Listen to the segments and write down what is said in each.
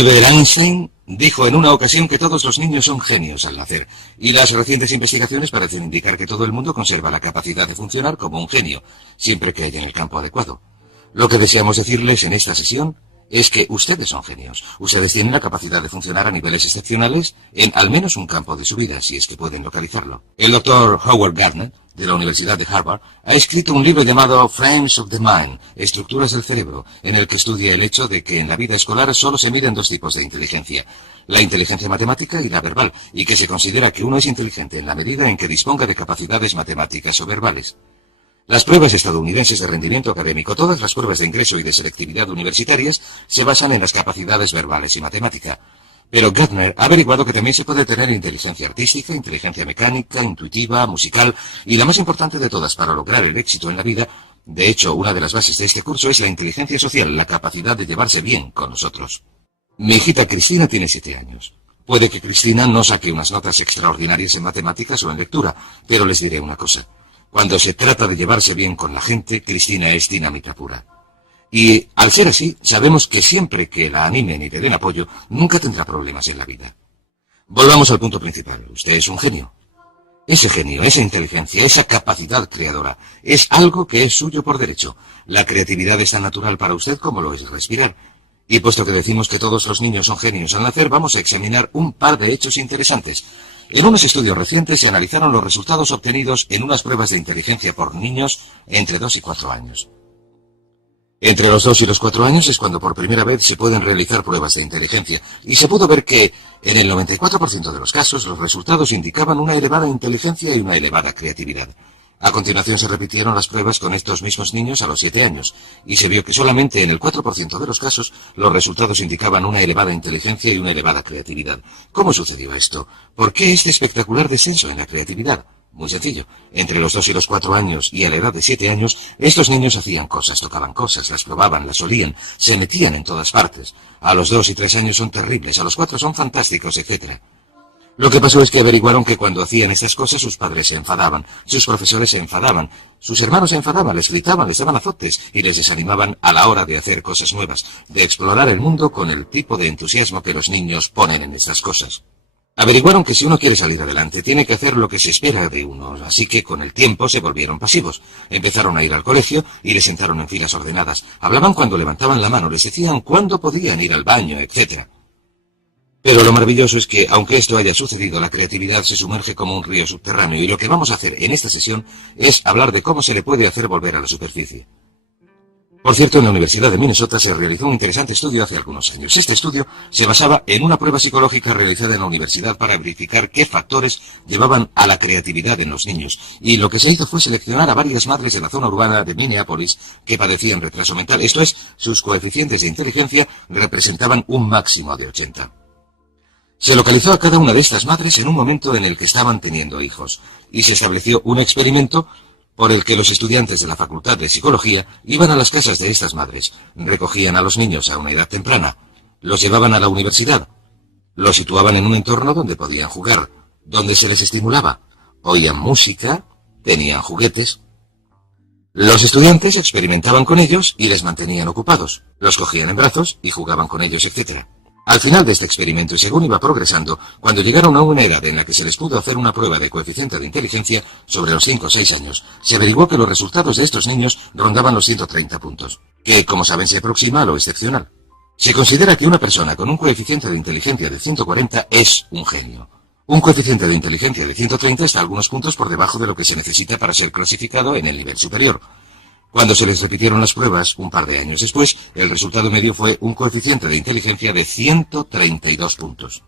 Albert Einstein dijo en una ocasión que todos los niños son genios al nacer, y las recientes investigaciones parecen indicar que todo el mundo conserva la capacidad de funcionar como un genio, siempre que haya en el campo adecuado. Lo que deseamos decirles en esta sesión es que ustedes son genios. Ustedes tienen la capacidad de funcionar a niveles excepcionales en al menos un campo de su vida, si es que pueden localizarlo. El doctor Howard Gardner, de la Universidad de Harvard, ha escrito un libro llamado Frames of the Mind, Estructuras del Cerebro, en el que estudia el hecho de que en la vida escolar solo se miden dos tipos de inteligencia, la inteligencia matemática y la verbal, y que se considera que uno es inteligente en la medida en que disponga de capacidades matemáticas o verbales. Las pruebas estadounidenses de rendimiento académico, todas las pruebas de ingreso y de selectividad universitarias, se basan en las capacidades verbales y matemática. Pero Gardner ha averiguado que también se puede tener inteligencia artística, inteligencia mecánica, intuitiva, musical, y la más importante de todas para lograr el éxito en la vida, de hecho, una de las bases de este curso es la inteligencia social, la capacidad de llevarse bien con nosotros. Mi hijita Cristina tiene 7 años. Puede que Cristina no saque unas notas extraordinarias en matemáticas o en lectura, pero les diré una cosa. Cuando se trata de llevarse bien con la gente, Cristina es dinamita pura. Y, al ser así, sabemos que siempre que la animen y le den apoyo, nunca tendrá problemas en la vida. Volvamos al punto principal. Usted es un genio. Ese genio, esa inteligencia, esa capacidad creadora, es algo que es suyo por derecho. La creatividad es tan natural para usted como lo es respirar. Y puesto que decimos que todos los niños son genios al nacer, vamos a examinar un par de hechos interesantes. En unos estudios recientes se analizaron los resultados obtenidos en unas pruebas de inteligencia por niños entre 2 y 4 años. Entre los 2 y los 4 años es cuando por primera vez se pueden realizar pruebas de inteligencia, y se pudo ver que, en el 94% de los casos, los resultados indicaban una elevada inteligencia y una elevada creatividad. A continuación se repitieron las pruebas con estos mismos niños a los 7 años, y se vio que solamente en el 4% de los casos los resultados indicaban una elevada inteligencia y una elevada creatividad. ¿Cómo sucedió esto? ¿Por qué este espectacular descenso en la creatividad? Muy sencillo. Entre los 2 y los 4 años y a la edad de 7 años, estos niños hacían cosas, tocaban cosas, las probaban, las olían, se metían en todas partes. A los 2 y 3 años son terribles, a los 4 son fantásticos, etc. Lo que pasó es que averiguaron que cuando hacían esas cosas sus padres se enfadaban, sus profesores se enfadaban, sus hermanos se enfadaban, les gritaban, les daban azotes y les desanimaban a la hora de hacer cosas nuevas, de explorar el mundo con el tipo de entusiasmo que los niños ponen en estas cosas. Averiguaron que si uno quiere salir adelante tiene que hacer lo que se espera de uno, así que con el tiempo se volvieron pasivos. Empezaron a ir al colegio y les sentaron en filas ordenadas. Hablaban cuando levantaban la mano, les decían cuándo podían ir al baño, etc. Pero lo maravilloso es que, aunque esto haya sucedido, la creatividad se sumerge como un río subterráneo, y lo que vamos a hacer en esta sesión es hablar de cómo se le puede hacer volver a la superficie. Por cierto, en la Universidad de Minnesota se realizó un interesante estudio hace algunos años. Este estudio se basaba en una prueba psicológica realizada en la universidad para verificar qué factores llevaban a la creatividad en los niños, y lo que se hizo fue seleccionar a varias madres de la zona urbana de Minneapolis que padecían retraso mental, esto es, sus coeficientes de inteligencia representaban un máximo de 80. Se localizó a cada una de estas madres en un momento en el que estaban teniendo hijos, y se estableció un experimento por el que los estudiantes de la Facultad de Psicología iban a las casas de estas madres, recogían a los niños a una edad temprana, los llevaban a la universidad, los situaban en un entorno donde podían jugar, donde se les estimulaba, oían música, tenían juguetes. Los estudiantes experimentaban con ellos y les mantenían ocupados, los cogían en brazos y jugaban con ellos, etc. Al final de este experimento, y según iba progresando, cuando llegaron a una edad en la que se les pudo hacer una prueba de coeficiente de inteligencia sobre los 5 o 6 años, se averiguó que los resultados de estos niños rondaban los 130 puntos, que, como saben, se aproxima a lo excepcional. Se considera que una persona con un coeficiente de inteligencia de 140 es un genio. Un coeficiente de inteligencia de 130 está algunos puntos por debajo de lo que se necesita para ser clasificado en el nivel superior. Cuando se les repitieron las pruebas, un par de años después, el resultado medio fue un coeficiente de inteligencia de 132 puntos.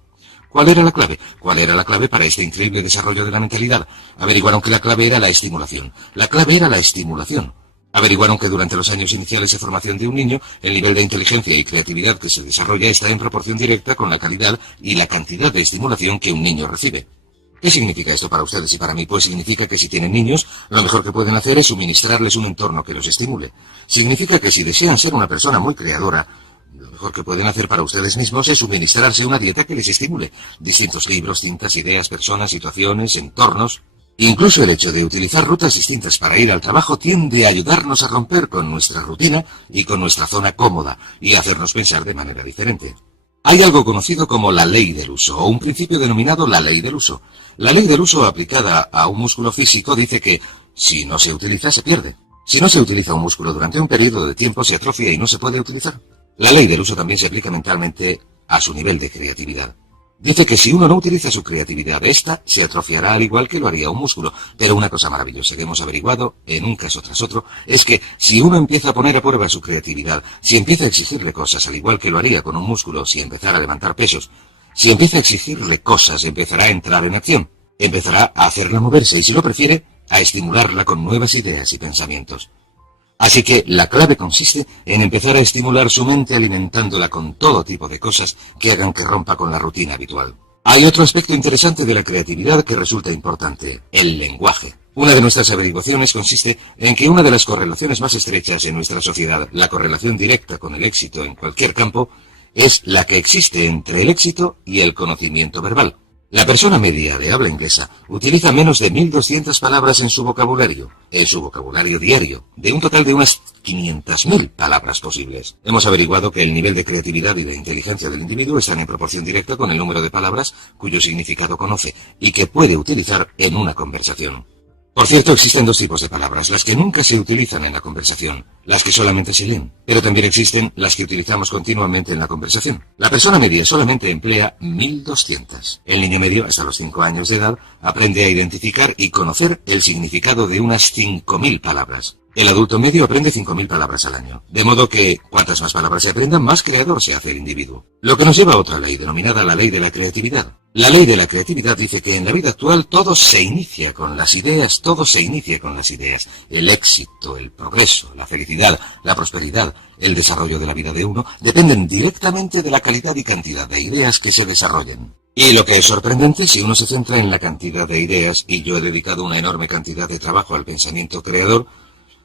¿Cuál era la clave? ¿Cuál era la clave para este increíble desarrollo de la mentalidad? Averiguaron que la clave era la estimulación. La clave era la estimulación. Averiguaron que durante los años iniciales de formación de un niño, el nivel de inteligencia y creatividad que se desarrolla está en proporción directa con la calidad y la cantidad de estimulación que un niño recibe. ¿Qué significa esto para ustedes y para mí? Pues significa que si tienen niños, lo mejor que pueden hacer es suministrarles un entorno que los estimule. Significa que si desean ser una persona muy creadora, lo mejor que pueden hacer para ustedes mismos es suministrarse una dieta que les estimule. Distintos libros, cintas, ideas, personas, situaciones, entornos. Incluso el hecho de utilizar rutas distintas para ir al trabajo tiende a ayudarnos a romper con nuestra rutina y con nuestra zona cómoda y a hacernos pensar de manera diferente. Hay algo conocido como la ley del uso, o un principio denominado la ley del uso. La ley del uso aplicada a un músculo físico dice que, si no se utiliza, se pierde. Si no se utiliza un músculo durante un periodo de tiempo, se atrofia y no se puede utilizar. La ley del uso también se aplica mentalmente a su nivel de creatividad. Dice que si uno no utiliza su creatividad, ésta se atrofiará al igual que lo haría un músculo. Pero una cosa maravillosa que hemos averiguado, en un caso tras otro, es que si uno empieza a poner a prueba su creatividad, si empieza a exigirle cosas al igual que lo haría con un músculo, si empezara a levantar pesos, si empieza a exigirle cosas, empezará a entrar en acción, empezará a hacerla moverse y, si lo prefiere, a estimularla con nuevas ideas y pensamientos. Así que la clave consiste en empezar a estimular su mente alimentándola con todo tipo de cosas que hagan que rompa con la rutina habitual. Hay otro aspecto interesante de la creatividad que resulta importante: el lenguaje. Una de nuestras averiguaciones consiste en que una de las correlaciones más estrechas en nuestra sociedad, la correlación directa con el éxito en cualquier campo, es la que existe entre el éxito y el conocimiento verbal. La persona media de habla inglesa utiliza menos de 1.200 palabras en su vocabulario diario, de un total de unas 500.000 palabras posibles. Hemos averiguado que el nivel de creatividad y de inteligencia del individuo están en proporción directa con el número de palabras cuyo significado conoce y que puede utilizar en una conversación. Por cierto, existen dos tipos de palabras: las que nunca se utilizan en la conversación, las que solamente se leen, pero también existen las que utilizamos continuamente en la conversación. La persona media solamente emplea 1.200. El niño medio, hasta los 5 años de edad, aprende a identificar y conocer el significado de unas 5.000 palabras. El adulto medio aprende 5.000 palabras al año, de modo que cuantas más palabras se aprendan, más creador se hace el individuo. Lo que nos lleva a otra ley, denominada la ley de la creatividad. La ley de la creatividad dice que en la vida actual todo se inicia con las ideas, El éxito, el progreso, la felicidad, la prosperidad, el desarrollo de la vida de uno, dependen directamente de la calidad y cantidad de ideas que se desarrollen. Y lo que es sorprendente, si uno se centra en la cantidad de ideas, y yo he dedicado una enorme cantidad de trabajo al pensamiento creador,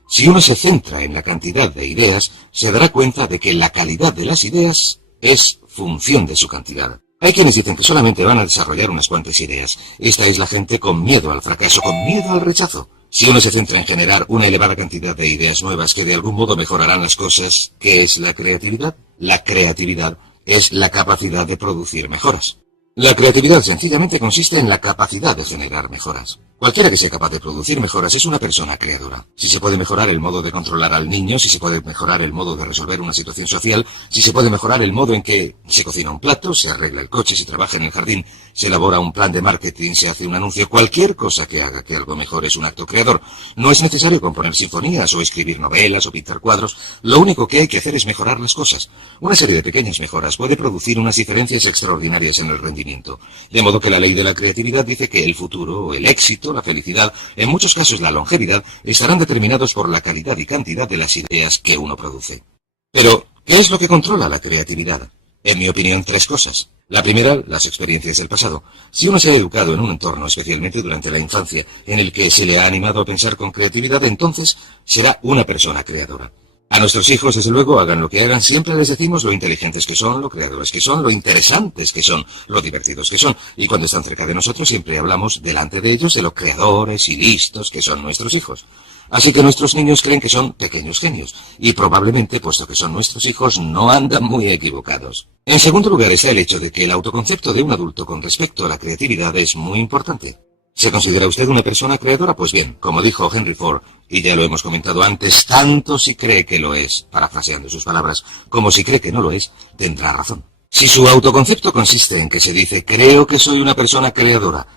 si uno se centra en la cantidad de ideas, se dará cuenta de que la calidad de las ideas es función de su cantidad. Hay quienes dicen que solamente van a desarrollar unas cuantas ideas. Esta es la gente con miedo al fracaso, con miedo al rechazo. Si uno se centra en generar una elevada cantidad de ideas nuevas que de algún modo mejorarán las cosas, ¿qué es la creatividad? La creatividad es la capacidad de producir mejoras. La creatividad sencillamente consiste en la capacidad de generar mejoras. Cualquiera que sea capaz de producir mejoras es una persona creadora. Si se puede mejorar el modo de controlar al niño, si se puede mejorar el modo de resolver una situación social, si se puede mejorar el modo en que se cocina un plato, se arregla el coche, se trabaja en el jardín, se elabora un plan de marketing, se hace un anuncio, cualquier cosa que haga que algo mejore es un acto creador. No es necesario componer sinfonías o escribir novelas o pintar cuadros. Lo único que hay que hacer es mejorar las cosas. Una serie de pequeñas mejoras puede producir unas diferencias extraordinarias en el rendimiento. De modo que la ley de la creatividad dice que el futuro, el éxito, la felicidad, en muchos casos la longevidad, estarán determinados por la calidad y cantidad de las ideas que uno produce. Pero, ¿qué es lo que controla la creatividad? En mi opinión, 3 cosas. La primera, las experiencias del pasado. Si uno se ha educado en un entorno, especialmente durante la infancia, en el que se le ha animado a pensar con creatividad, entonces será una persona creadora. A nuestros hijos, desde luego, hagan lo que hagan, siempre les decimos lo inteligentes que son, lo creadores que son, lo interesantes que son, lo divertidos que son. Y cuando están cerca de nosotros, siempre hablamos delante de ellos de lo creadores y listos que son nuestros hijos. Así que nuestros niños creen que son pequeños genios. Y probablemente, puesto que son nuestros hijos, no andan muy equivocados. En segundo lugar está el hecho de que el autoconcepto de un adulto con respecto a la creatividad es muy importante. ¿Se considera usted una persona creadora? Pues bien, como dijo Henry Ford, y ya lo hemos comentado antes, tanto si cree que lo es, parafraseando sus palabras, como si cree que no lo es, tendrá razón. Si su autoconcepto consiste en que se dice, creo que soy una persona creadora,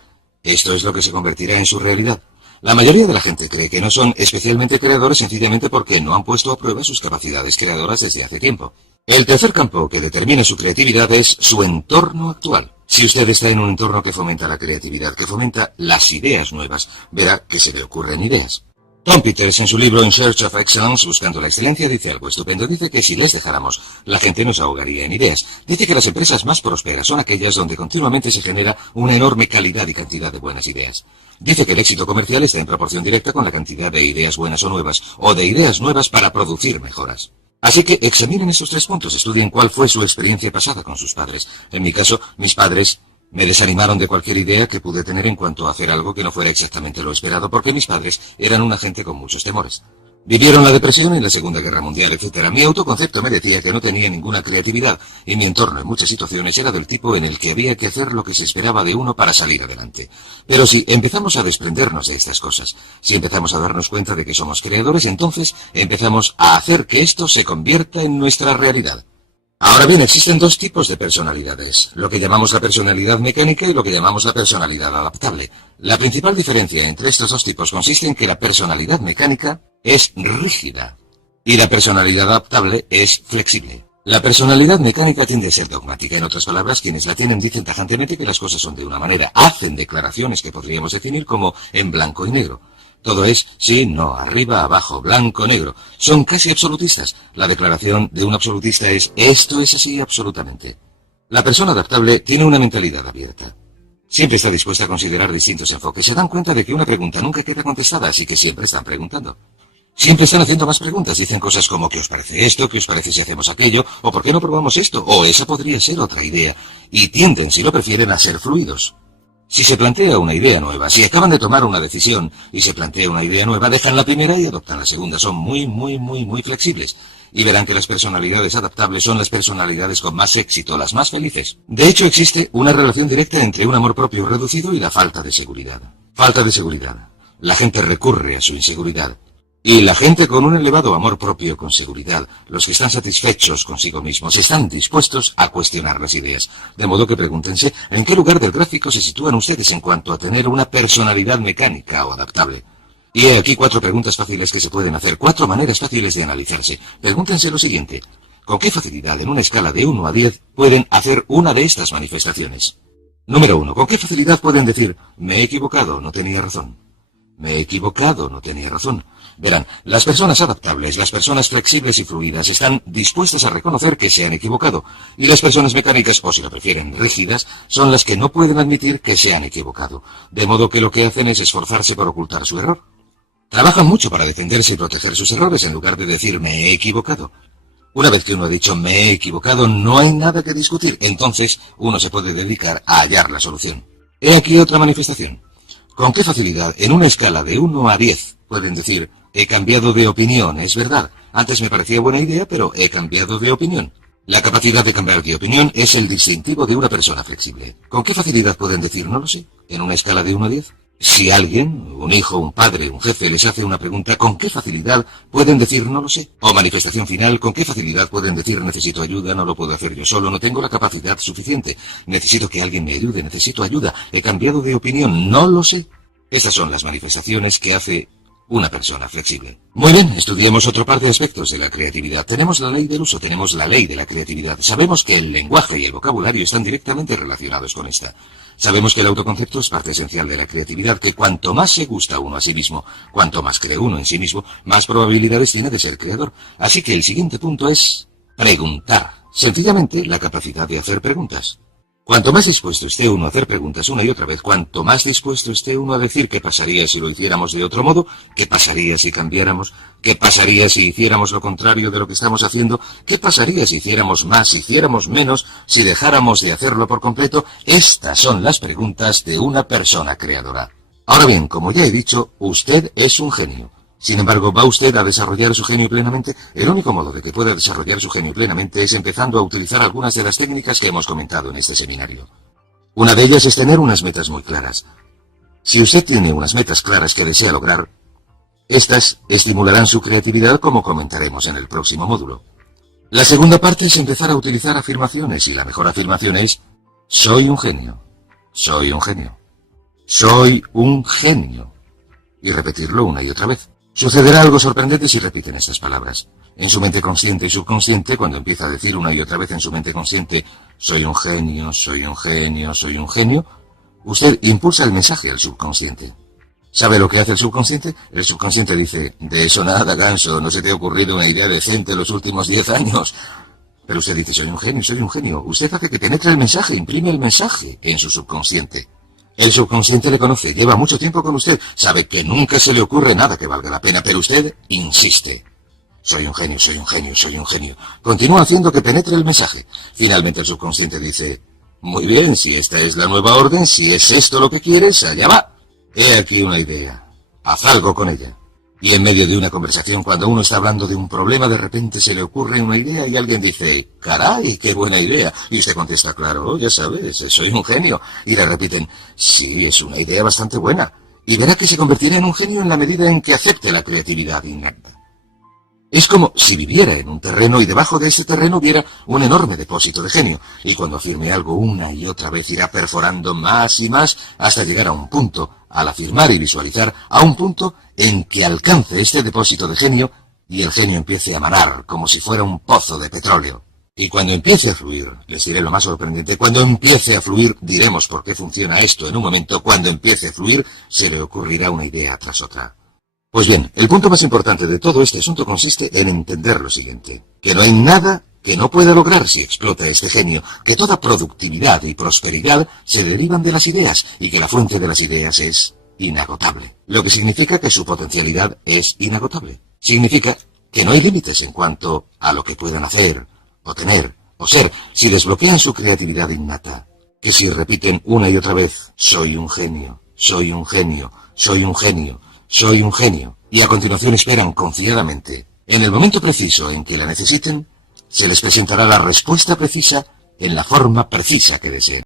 esto es lo que se convertirá en su realidad. La mayoría de la gente cree que no son especialmente creadores sencillamente porque no han puesto a prueba sus capacidades creadoras desde hace tiempo. El tercer campo que determina su creatividad es su entorno actual. Si usted está en un entorno que fomenta la creatividad, que fomenta las ideas nuevas, verá que se le ocurren ideas. Tom Peters, en su libro In Search of Excellence, Buscando la Excelencia, dice algo estupendo. Dice que si les dejáramos, la gente nos ahogaría en ideas. Dice que las empresas más prósperas son aquellas donde continuamente se genera una enorme calidad y cantidad de buenas ideas. Dice que el éxito comercial está en proporción directa con la cantidad de ideas buenas o de ideas nuevas para producir mejoras. Así que examinen estos 3 puntos, estudien cuál fue su experiencia pasada con sus padres. En mi caso, mis padres me desanimaron de cualquier idea que pude tener en cuanto a hacer algo que no fuera exactamente lo esperado, porque mis padres eran una gente con muchos temores. Vivieron la depresión y la Segunda Guerra Mundial, etc. Mi autoconcepto me decía que no tenía ninguna creatividad y mi entorno en muchas situaciones era del tipo en el que había que hacer lo que se esperaba de uno para salir adelante. Pero si empezamos a desprendernos de estas cosas, si empezamos a darnos cuenta de que somos creadores, entonces empezamos a hacer que esto se convierta en nuestra realidad. Ahora bien, existen dos tipos de personalidades, lo que llamamos la personalidad mecánica y lo que llamamos la personalidad adaptable. La principal diferencia entre estos dos tipos consiste en que la personalidad mecánica es rígida y la personalidad adaptable es flexible. La personalidad mecánica tiende a ser dogmática. En otras palabras, quienes la tienen dicen tajantemente que las cosas son de una manera, hacen declaraciones que podríamos definir como en blanco y negro. Todo es sí, no, arriba, abajo, blanco, negro. Son casi absolutistas. La declaración de un absolutista es esto es así absolutamente. La persona adaptable tiene una mentalidad abierta. Siempre está dispuesta a considerar distintos enfoques. Se dan cuenta de que una pregunta nunca queda contestada, así que siempre están preguntando. Siempre están haciendo más preguntas. Dicen cosas como ¿qué os parece esto? ¿Qué os parece si hacemos aquello? ¿O por qué no probamos esto? O esa podría ser otra idea. Y tienden, si lo prefieren, a ser fluidos. Si se plantea una idea nueva, si acaban de tomar una decisión y se plantea una idea nueva, dejan la primera y adoptan la segunda. Son muy flexibles. Y verán que las personalidades adaptables son las personalidades con más éxito, las más felices. De hecho, existe una relación directa entre un amor propio reducido y la falta de seguridad. Falta de seguridad. La gente recurre a su inseguridad. Y la gente con un elevado amor propio con seguridad, los que están satisfechos consigo mismos, están dispuestos a cuestionar las ideas. De modo que pregúntense en qué lugar del gráfico se sitúan ustedes en cuanto a tener una personalidad mecánica o adaptable. Y he aquí 4 preguntas fáciles que se pueden hacer, 4 maneras fáciles de analizarse. Pregúntense lo siguiente: ¿con qué facilidad en una escala de 1 a 10 pueden hacer una de estas manifestaciones? Número 1. ¿Con qué facilidad pueden decir me he equivocado, no tenía razón? Me he equivocado, no tenía razón. Verán, las personas adaptables, las personas flexibles y fluidas están dispuestas a reconocer que se han equivocado. Y las personas mecánicas, o si lo prefieren, rígidas, son las que no pueden admitir que se han equivocado. De modo que lo que hacen es esforzarse por ocultar su error. Trabajan mucho para defenderse y proteger sus errores en lugar de decir me he equivocado. Una vez que uno ha dicho me he equivocado, no hay nada que discutir. Entonces uno se puede dedicar a hallar la solución. He aquí otra manifestación. ¿Con qué facilidad, en una escala de 1 a 10, pueden decir, he cambiado de opinión, es verdad, antes me parecía buena idea, pero he cambiado de opinión? La capacidad de cambiar de opinión es el distintivo de una persona flexible. ¿Con qué facilidad pueden decir, no lo sé, en una escala de 1 a 10? Si alguien, un hijo, un padre, un jefe, les hace una pregunta, ¿con qué facilidad pueden decir, no lo sé? O manifestación final, ¿con qué facilidad pueden decir, necesito ayuda, no lo puedo hacer yo solo, no tengo la capacidad suficiente, necesito que alguien me ayude, necesito ayuda, he cambiado de opinión, no lo sé? Estas son las manifestaciones que hace una persona flexible. Muy bien, estudiemos otro par de aspectos de la creatividad. Tenemos la ley del uso, tenemos la ley de la creatividad. Sabemos que el lenguaje y el vocabulario están directamente relacionados con esta. Sabemos que el autoconcepto es parte esencial de la creatividad, que cuanto más se gusta uno a sí mismo, cuanto más cree uno en sí mismo, más probabilidades tiene de ser creador. Así que el siguiente punto es preguntar. Sencillamente, la capacidad de hacer preguntas. Cuanto más dispuesto esté uno a hacer preguntas una y otra vez, cuanto más dispuesto esté uno a decir qué pasaría si lo hiciéramos de otro modo, qué pasaría si cambiáramos, qué pasaría si hiciéramos lo contrario de lo que estamos haciendo, qué pasaría si hiciéramos más, si hiciéramos menos, si dejáramos de hacerlo por completo, estas son las preguntas de una persona creadora. Ahora bien, como ya he dicho, usted es un genio. Sin embargo, ¿va usted a desarrollar su genio plenamente? El único modo de que pueda desarrollar su genio plenamente es empezando a utilizar algunas de las técnicas que hemos comentado en este seminario. Una de ellas es tener unas metas muy claras. Si usted tiene unas metas claras que desea lograr, estas estimularán su creatividad, como comentaremos en el próximo módulo. La segunda parte es empezar a utilizar afirmaciones, y la mejor afirmación es soy un genio, soy un genio, soy un genio, y repetirlo una y otra vez. Sucederá algo sorprendente si repiten estas palabras. En su mente consciente y subconsciente, cuando empieza a decir una y otra vez en su mente consciente, soy un genio, soy un genio, soy un genio, usted impulsa el mensaje al subconsciente. ¿Sabe lo que hace el subconsciente? El subconsciente dice, de eso nada, ganso, no se te ha ocurrido una idea decente en los últimos 10 años. Pero usted dice, soy un genio, soy un genio. Usted hace que penetre el mensaje, imprime el mensaje en su subconsciente. El subconsciente le conoce, lleva mucho tiempo con usted, sabe que nunca se le ocurre nada que valga la pena, pero usted insiste. Soy un genio, soy un genio, soy un genio. Continúa haciendo que penetre el mensaje. Finalmente el subconsciente dice, muy bien, si esta es la nueva orden, si es esto lo que quieres, allá va. He aquí una idea. Haz algo con ella. Y en medio de una conversación, cuando uno está hablando de un problema, de repente se le ocurre una idea y alguien dice, caray, qué buena idea. Y usted contesta, claro, ya sabes, soy un genio. Y le repiten, sí, es una idea bastante buena. Y verá que se convertirá en un genio en la medida en que acepte la creatividad innata. Es como si viviera en un terreno y debajo de ese terreno hubiera un enorme depósito de genio. Y cuando afirme algo una y otra vez irá perforando más y más hasta llegar a un punto, al afirmar y visualizar, a un punto en que alcance este depósito de genio y el genio empiece a manar como si fuera un pozo de petróleo. Y cuando empiece a fluir, les diré lo más sorprendente, cuando empiece a fluir, diremos por qué funciona esto en un momento, cuando empiece a fluir, se le ocurrirá una idea tras otra. Pues bien, el punto más importante de todo este asunto consiste en entender lo siguiente, que no hay nada que no pueda lograr si explota este genio, que toda productividad y prosperidad se derivan de las ideas y que la fuente de las ideas es inagotable, lo que significa que su potencialidad es inagotable. Significa que no hay límites en cuanto a lo que puedan hacer, o tener, o ser, si desbloquean su creatividad innata, que si repiten una y otra vez, soy un genio, soy un genio, soy un genio, soy un genio, y a continuación esperan confiadamente. En el momento preciso en que la necesiten, se les presentará la respuesta precisa en la forma precisa que deseen.